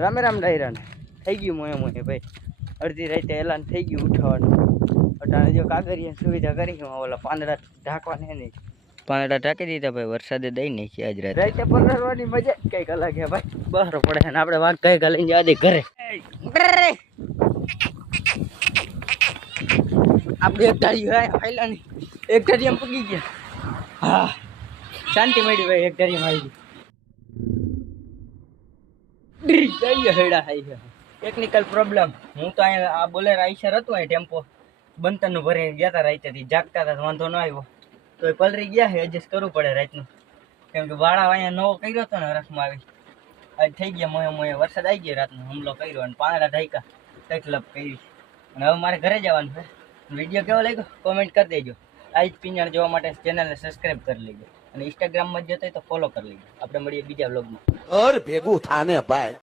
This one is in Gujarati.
રામે રામ ડાયરાને થઈ ગયું મોએ ભાઈ. અડધી રાતે એલાન થઈ ગયું ઉઠવાનું. અટાણે જો કાગરિયા સુવિધા કરી છે ઓલા પાંદડા ઢાંકવાને નહીં. પાંદડા ઢાંકી દીધા ભાઈ. વરસાદે દઈ નાખી આજ રાતે પલળવાની મજા જ કંઈક અલગ છે ભાઈ. બહાર પડે ને આપણે વાઘ ગાય લઈને જવા દે ઘરે. આપણે એક ધારી હાઈલા ની એક ધારી એમ પગી ગયા. હા શાંતિ મળી ભાઈ. એક ધારી આવી ગઈ. Technical problem. હું તો અહીંયા આ બોલેર આઈસર હતું અહીં ટેમ્પો બંતરનું ભરીને ગયા હતા રાતેથી. જાગતા હતા વાંધો ન આવ્યો તો એ પલરી ગયા છે. એડજસ્ટ કરવું પડે રાતનું કેમ કે વાળા અહીંયા નવો કર્યો હતો ને રસમાં આવી આજ થઈ ગયા મોએ વરસાદ આવી ગયો. રાતનો હુમલો કર્યો અને પાંદડા ઢાંકા તકલફ કરી. અને હવે મારે ઘરે જવાનું છે. વિડીયો કેવો લાગ્યો કોમેન્ટ કરી દેજો. આ જ પિંજણ જોવા માટે ચેનલને સબસ્ક્રાઈબ કરી લેજો અને ઇન્સ્ટાગ્રામમાં જતો હોય તો ફોલો કરી લેજો. આપણે મળીએ બીજા વ્લોગમાં. અરે ભેગું થાને ભાઈ.